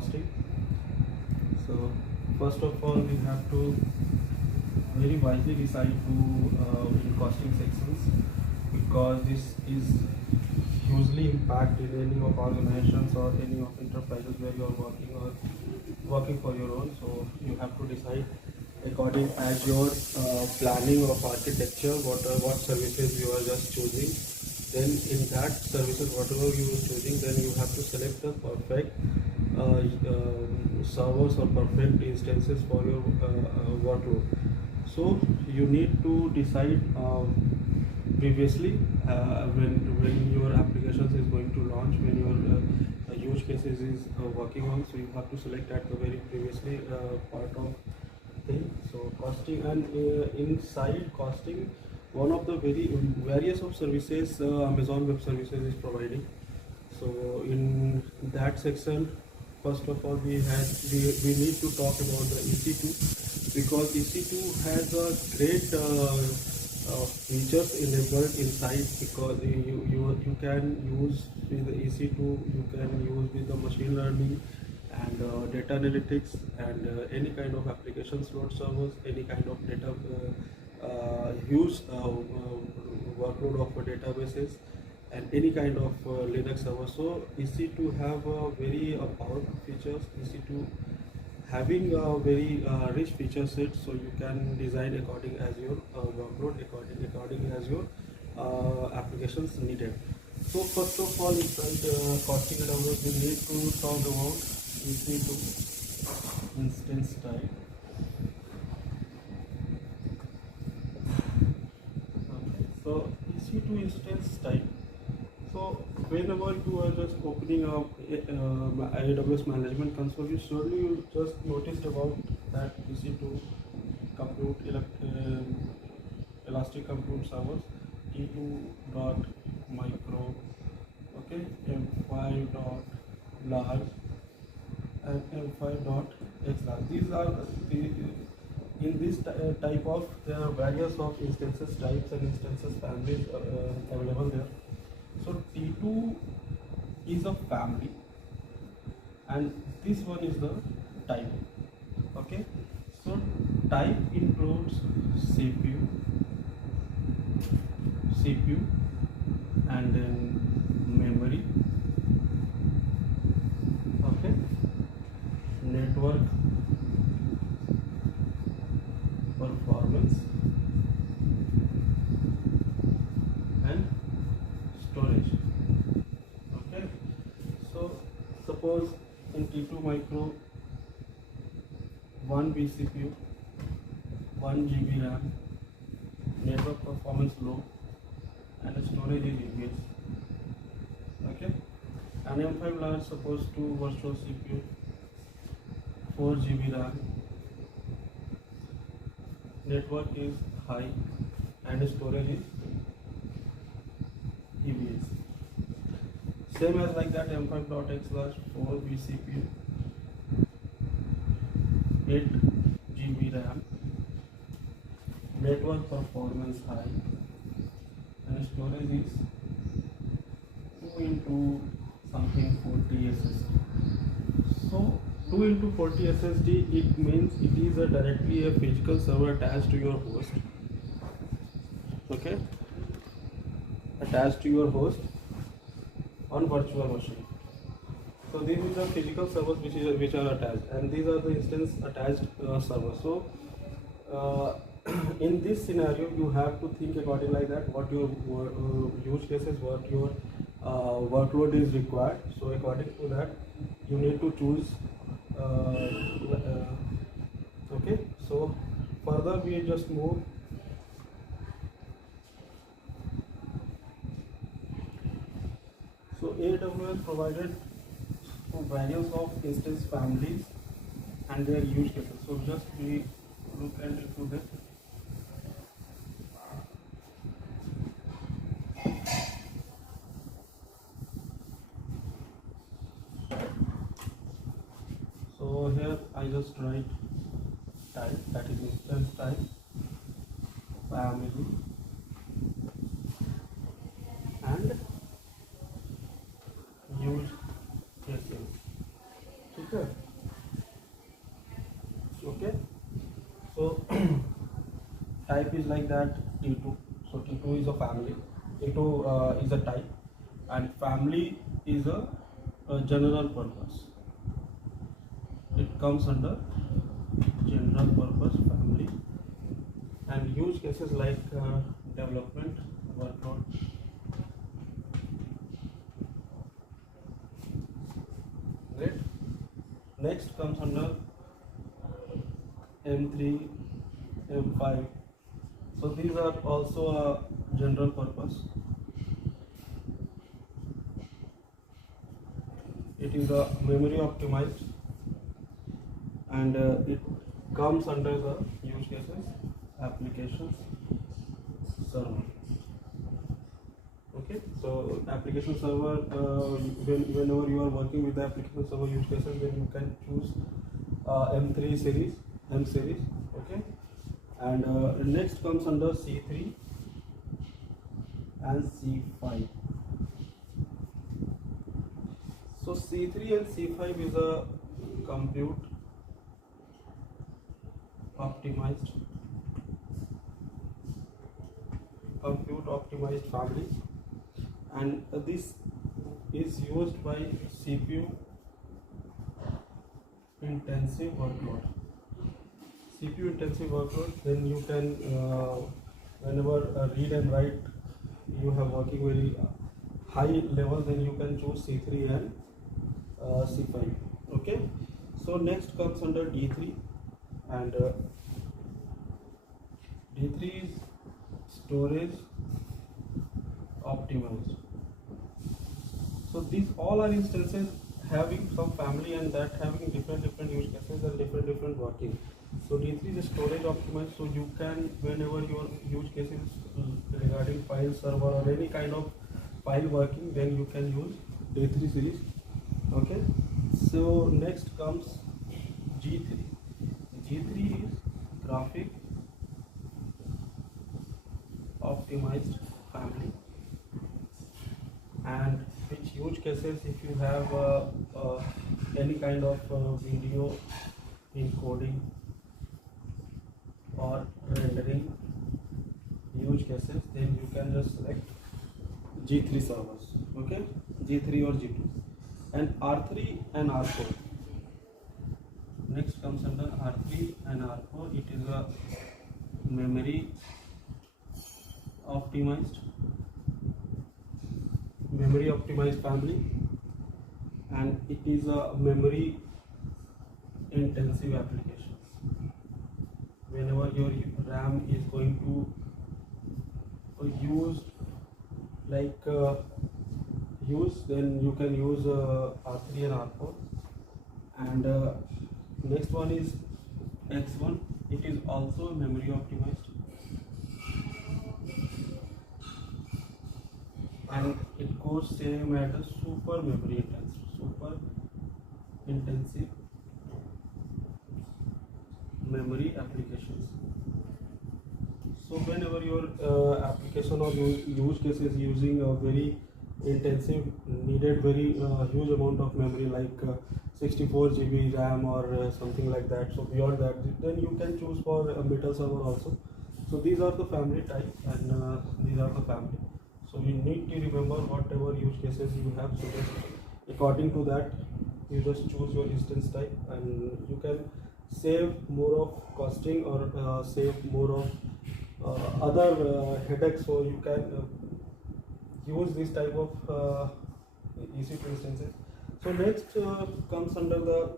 costing. So first of all, we have to very wisely decide to in costing sections, because this is hugely impact in any of organizations or any of enterprises where you are working or working for your own. So you have to decide according as your planning of architecture what services you are just choosing. Then in that services whatever you are choosing, then you have to select the perfect servers or perfect instances for your workload. So you need to decide previously when your applications is going to launch, when your use cases is working on. So you have to select at the very previously part of thing. So costing, and inside costing, one of the various of services Amazon Web Services is providing. So in that section, first of all, we need to talk about the EC2, because EC2 has a great features enabled inside, because you can use with the EC2, you can use with the machine learning and data analytics and any kind of applications load servers, any kind of data huge workload of databases and any kind of Linux server. So EC2 have very powerful features. EC2 having a very rich feature set, so you can design according as your workload, according as your applications needed. So first of all, inside costing AWS, we need to talk about EC2 instance type. Okay, so EC2 instance type. So whenever you are just opening up AWS management console, you surely you just noticed about that EC2 compute elastic compute servers, T2.micro, okay, M5.large and M5.xlarge. These are in this type of, there are various of instances types and instances families available there. So T2 is a family and this one is the type. Okay, so type includes CPU and then memory, okay, network performance and storage. Okay, so suppose in T2 micro 1 vCPU, 1 GB RAM, network performance low and storage is EBS. Okay, and M5 large, suppose 2 virtual CPU, 4 GB RAM, network is high and storage is EBS. Same as like that, M5.x large, 4 vCPU, 8 GB RAM, network performance high and storage is 2 into something 40 SSD. So 2 into 40 SSD, it means it is directly a physical server attached to your host. Okay, attached to your host on virtual machine. So these are the physical servers which are attached, and these are the instance attached servers. So in this scenario, you have to think according like that, what your use cases, what your workload is required. So according to that, you need to choose. Okay, so further we just move. So AWS provided various of instance families and their use cases. So just we look into this. So here I just write type, that is instance type, family and use cases. Okay. So type is like that T2. So T2 is a family. T2 is a type, and family is a general purpose. It comes under general purpose family, and use cases like development workload. Great. Next comes under M3, M5. So these are also a general purpose. It is a memory optimized, and it comes under the use cases applications server. Okay, so application server, whenever you are working with the application server use cases, then you can choose M3 series, M series. Okay, and next comes under C3 and C5. So C3 and C5 is a compute optimized family, and this is used by CPU intensive workload. CPU intensive workload, then you can whenever read and write you have working very high level, then you can choose C3 and C5. Okay, so next comes under D3, and D3 is storage optimized. So these all are instances having some family, and that having different use cases and different working. So D3 is storage optimized, so you can, whenever your use cases regarding file server or any kind of file working, then you can use D3 series. Okay, so next comes G3. G3 is graphic optimized family, and which use cases, if you have any kind of video encoding or rendering use cases, then you can just select G3 servers. Okay, G3 or G2, and R3 and R4. Next comes under R3 and R4. It is a memory optimized family, and it is a memory intensive applications. Whenever your RAM is going to use then you can use R3 and R4. And next one is X1. It is also memory optimized, and it goes same as the super intensive memory applications. So whenever your application or use case is using a very intensive, needed very huge amount of memory, like 64 GB RAM or something like that, so beyond that, then you can choose for a metal server also. So these are the family type, and these are the family. So you need to remember whatever use cases you have, so that according to that you just choose your instance type, and you can save more of costing or save more of other headaches. So you can use this type of EC2 instances. So next comes under the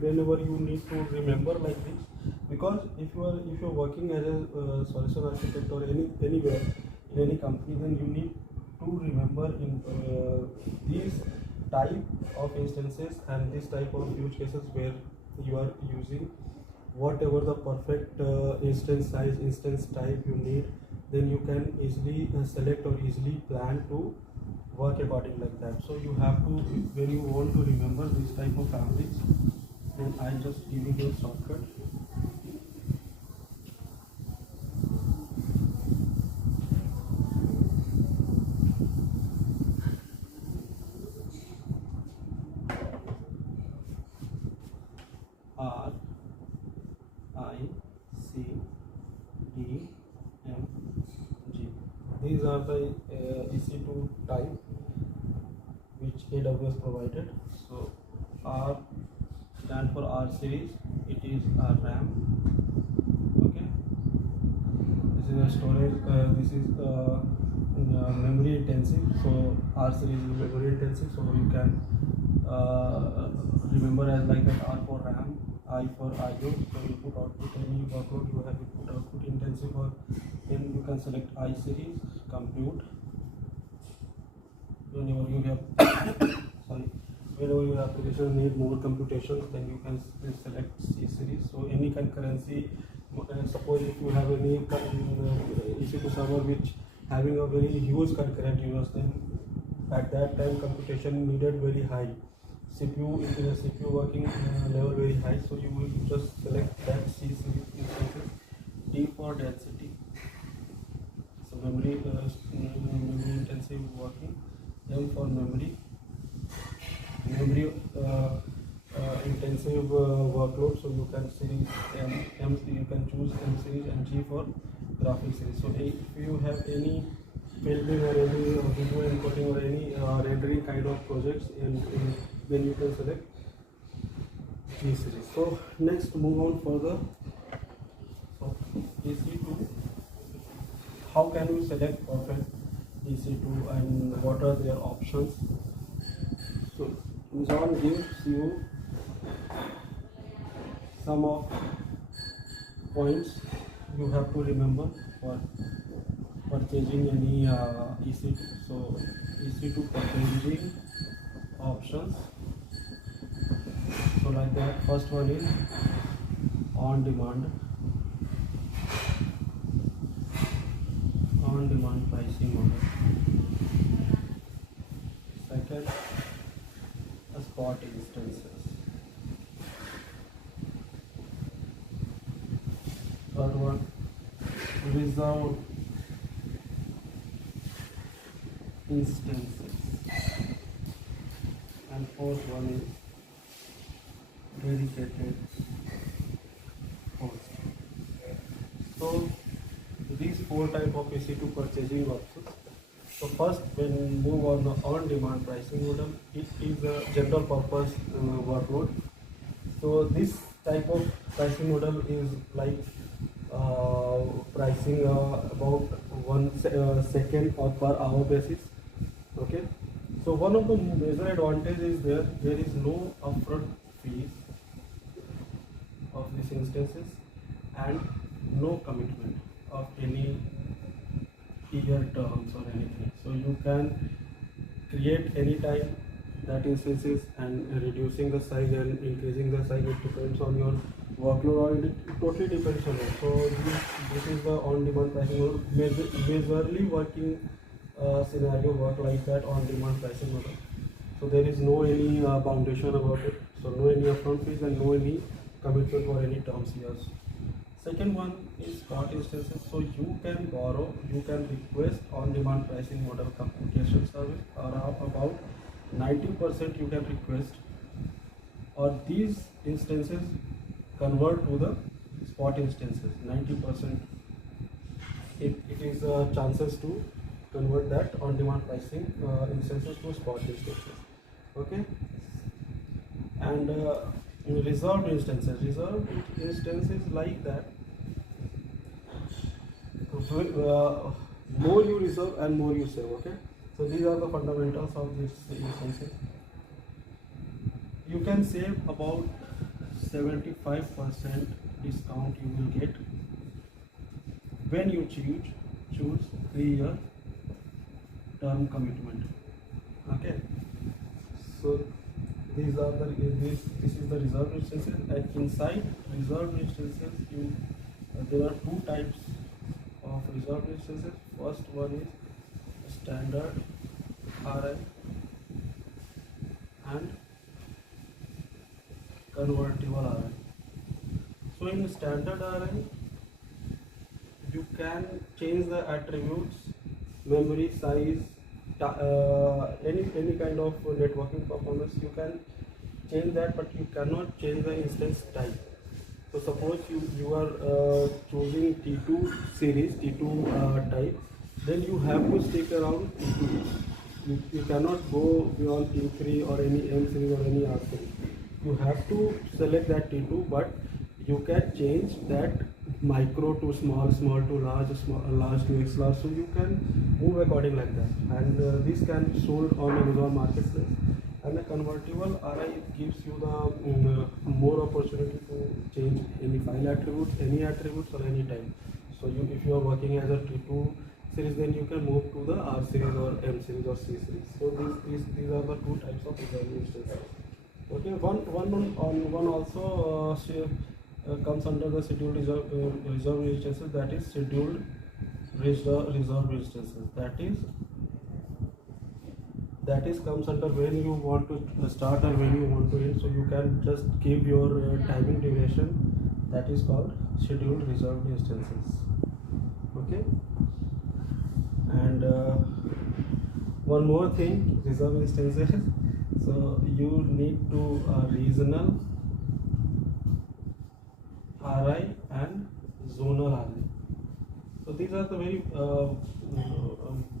whenever you need to remember like this, because if you are working as a solution architect or anywhere in any company, then you need to remember in these type of instances and this type of use cases where you are using whatever the perfect instance size, instance type you need, then you can easily select or easily plan to work according like that. So you have to, when you want to remember this type of families, then I'm just giving you a shortcut. R I C, D, M, G. These are the EC2 type which AWS provided. So R stand for R series. It is a RAM. Okay. This is a storage. This is memory intensive. So R series is memory intensive. So you can remember as like that. R for RAM, I for IO. So input output any workload you have input output intensive work. Then you can select I series compute. Whenever you have whenever your application need more computations, then you can select C series. So any concurrency, suppose if you have any EC2 server which having a very huge concurrent users, then at that time computation needed very high. CPU if the CPU working level very high, so you will just select that C series instances. D for density, so memory intensive working. M for memory intensive workload, so you can series M you can choose M series, and G for graphic series. So if you have any filming or any video encoding or any rendering kind of projects, then you can select G series. So next move on further. So EC2, how can we select perfect EC2 and what are their options? So John gives you some of points you have to remember for purchasing any EC2. So EC2 purchasing options. So like that, first one is on demand pricing model. Second, spot instances. Third one, reserved instances. And fourth one is dedicated host. So these four type of EC2 purchasing options. So first, when we move on the on-demand pricing model, it is a general purpose workload. So this type of pricing model is like pricing about 1 second or per hour basis. Okay. So one of the major advantages is there is no upfront fees of these instances and no commitment of any year terms or anything. So you can create anytime that instances and reducing the size and increasing the size. It depends on your workload, or it totally depends on it. So this is the on-demand pricing model. Majorly working scenario work like that on-demand pricing model. So there is no any foundation about it. So no any upfront fees and no any commitment for any terms here. Second one is spot instances. So you can borrow, you can request on-demand pricing model computation service, or about 90% you can request, or these instances convert to the spot instances. 90% it is chances to convert that on-demand pricing instances to spot instances. Okay, and reserved instances like that. More you reserve and more you save. Okay, so these are the fundamentals of this instances. You can save about 75% discount you will get when you choose 3-year term commitment. Okay, so these are the this is the reserved instances, and inside reserved instances there are two types of reserved instances. First one is standard RI and convertible RI. So in standard RI you can change the attributes, memory size, any kind of networking performance. You can change that, but you cannot change the instance type. So So suppose you are choosing T2 series, T2 type, then you have to stick around T2. You cannot go beyond T3 or any M series or any R series. You have to select that T2, but you can change that micro to small, small to large, large to X large. So you can move according like that. And this can be sold on Amazon Marketplace. And a convertible RI gives you the more opportunity to change any file attributes, any attributes or any time. So if you are working as a T2 series, then you can move to the R series or M series or C series. So these are the two types of reserve instances. Okay, one also comes under the scheduled reserve instances, that is scheduled reserve instances. That is comes under when you want to start or when you want to end. So you can just give your timing duration. That is called scheduled reserved instances. Okay, and one more thing, reserve instances. So you need to regional RI and zonal RI. So these are the very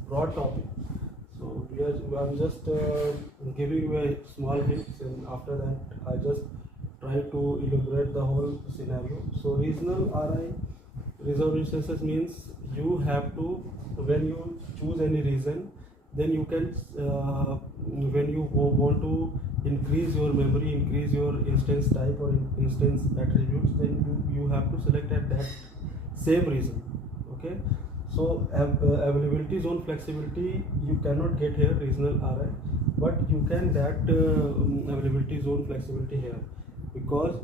broad topic. So I'm just giving you a small hints, and after that I just try to elaborate the whole scenario. So regional RI, reserve instances, means you have to, when you choose any region, then you can when you want to increase your memory, increase your instance type or instance attributes, then you have to select at that same region. Okay, so availability zone flexibility you cannot get here, regional RI, but you can get availability zone flexibility here, because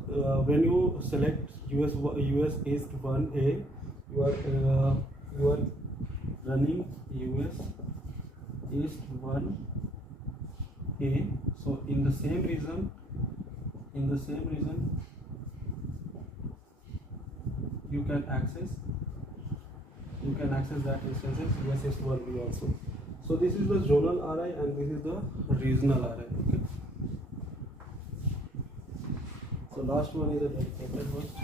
when you select US East 1A, you are running US East 1A. So in the same region, you can access that instances US East 1B also. So this is the zonal RI and this is the regional RI. Okay. So last one is a dedicated host.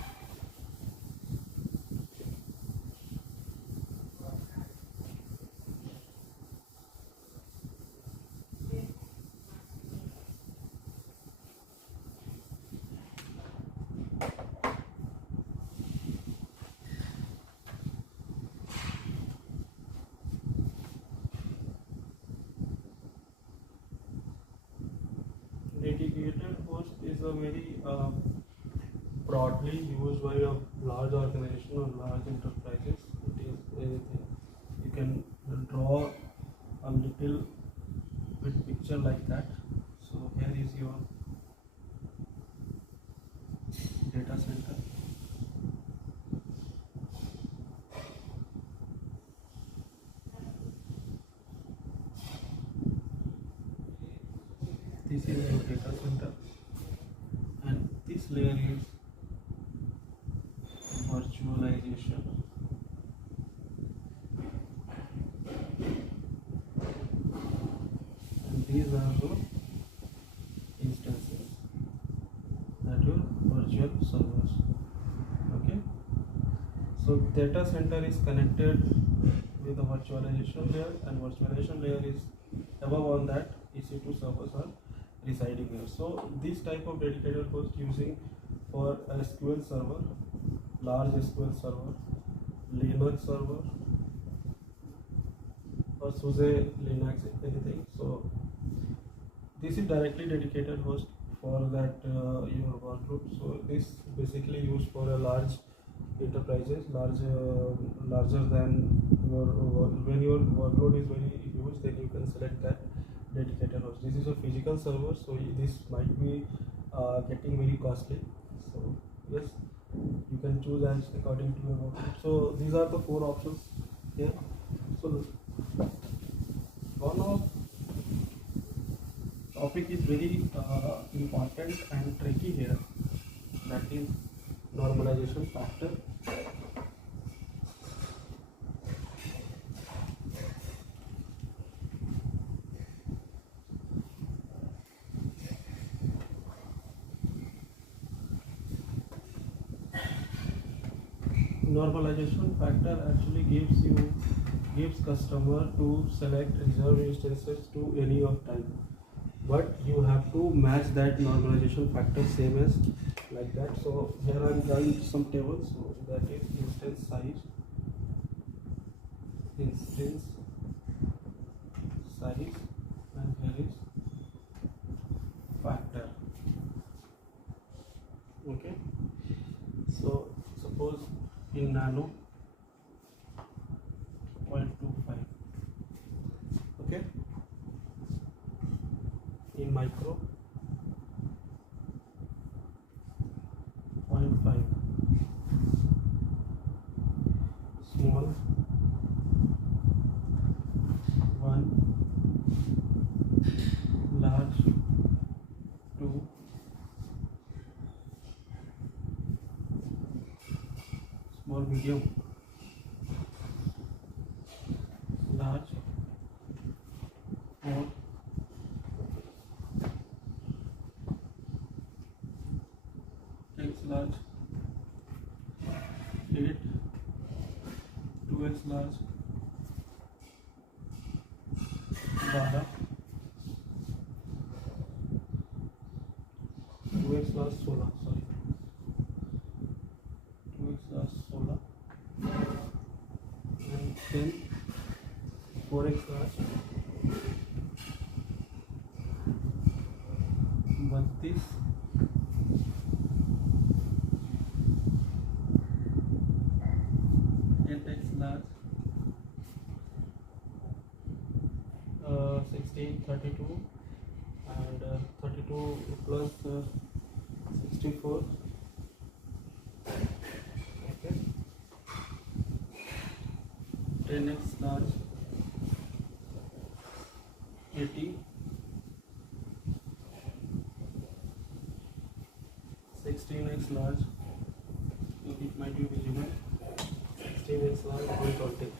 Dedicated host is a very broadly used by a large organization or large enterprises. It is anything. You can draw a little bit picture like that. So here is your data center. This is your data center, and this layer is virtualization. And these are the instances, that your virtual servers. Okay. So data center is connected with the virtualization layer, and virtualization layer is above on that. EC2 servers are residing here. So this type of dedicated host using for SQL server, large SQL server, Linux server, or SUSE Linux, anything. So this is directly dedicated host for that your workload. So this basically used for a large enterprises, larger than your when your workload is very huge, then you can select that dedicated host. This is a physical server, so this might be getting very costly. So yes, you can choose as according to your workload. So these are the 4 options here. So one of topic is very important and tricky here, that is normalization factor. normalization factor actually gives customer to select reserved instances to any of type, but you have to match that normalization factor same as like that. So here I'm drawing some tables. So that is instance size, and here is factor. Okay, so suppose in nano 0.25, okay, in micro 0.5, small 1, large 2, small medium, large 4, x large 8, 2x large 12, 2x large 16, sorry, 2x large 16, and then 4x large 32, 8x large 16, 32, and 32 plus 64, okay, 10x large 80, 16x large, it might be visible, 16x large 120.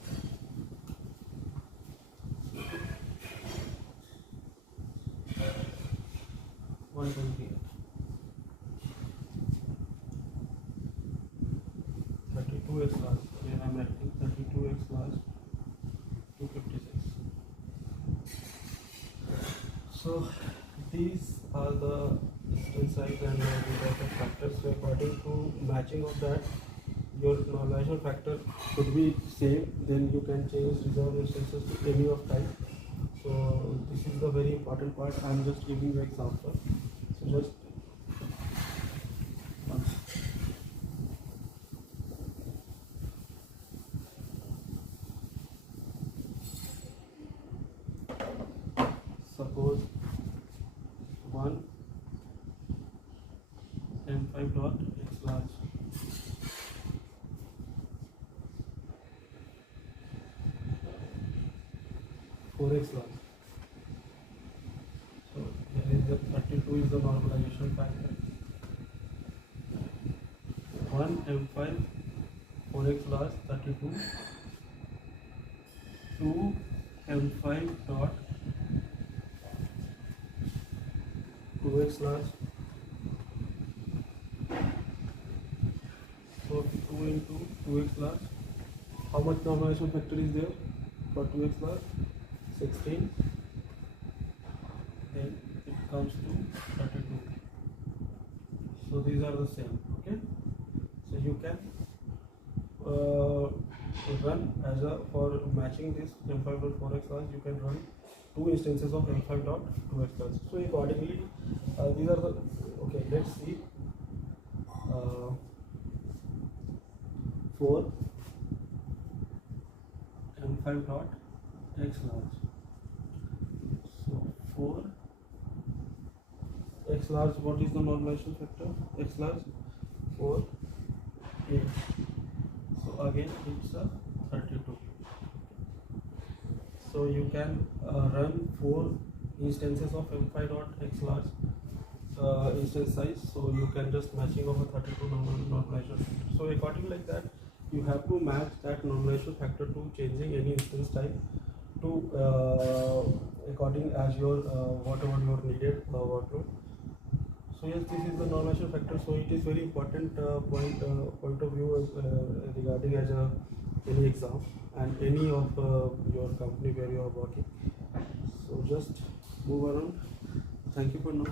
128, 32x large, here I'm writing 32x large 256. So these are the instance size and these are the factors. So according to matching of that, your normalization factor should be same, then you can change reserved instances to any of type. So this is the very important part. I am just giving you example. So just once. Suppose 1 m5 dot x large 4x large. So here is the 32 is the normalization factor. 1 m5 4x large 32, 2 m5 dot 2x large. So 2 into 2x large. How much normalization factor is there for 2x large? 16. Then it comes to 32. So these are the same. Okay. So you can run as a for matching this m5.4x large. You can run 2 instances of m5.2x large. So accordingly, these are the okay. Let's see. 4 m5 dot x large. So 4 x large, what is the normalization factor? X large 4 8. So again it's a 32. So you can run 4 instances of m5 dot x large instance size. So you can just matching of a 32 normalization factor. So according like that, you have to match that normalization factor to changing any instance type to according as your whatever your needed workload. So yes, this is the non-national factor. So it is very important point of view regarding as a any exam and any of your company where you are working. So just move around. Thank you for now.